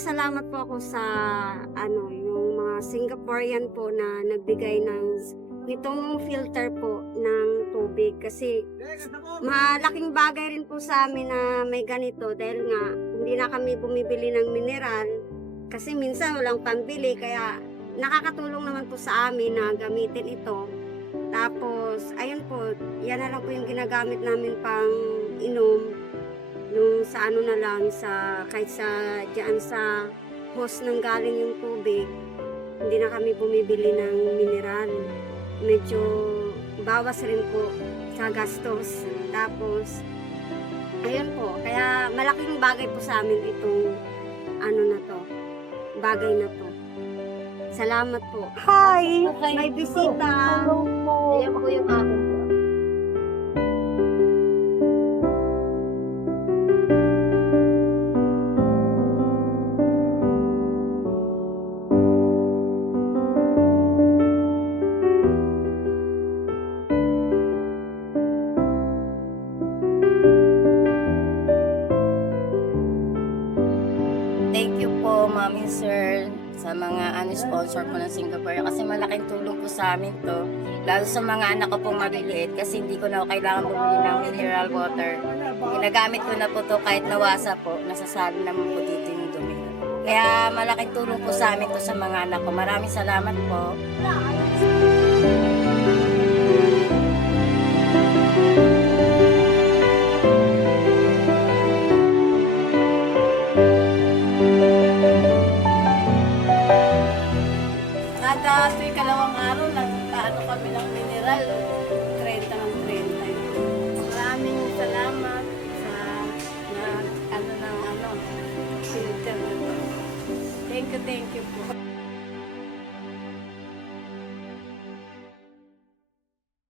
nagpapasalamat po ako sa yung mga Singaporean po na nagbigay nitong filter po ng tubig kasi malaking bagay rin po sa amin na may ganito dahil nga hindi na kami bumibili ng mineral kasi minsan walang pambili kaya nakakatulong naman po sa amin na gamitin ito. Tapos ayun po, yan na lang po yung ginagamit namin pang inom nung sa na lang sa kahit sa diyan sa hose nang galing yung tubig. Hindi na kami bumibili ng mineral. Medyo bawas rin po sa gastos. Tapos, ayun po, kaya malaking bagay po sa amin itong bagay na to. Salamat po. Hi! May bisita. Ayan po yung akin po. Thank you po, Mami Sir, sa mga sponsor po ng Singapore kasi malaking tulong po sa amin to. Lalo sa mga anak ko pong maliliit kasi hindi ko na kailangan bumili ng mineral water. Ginagamit ko na po to kahit nawasa po, nasasali naman po dito yung dumi. Kaya malaking tulong po sa amin to sa mga anak ko. Maraming salamat po. Kada tuwing kalawang araw, nagkaano kami ng mineral, 30 ng 30. Maraming salamat sa filter na to. Thank you po.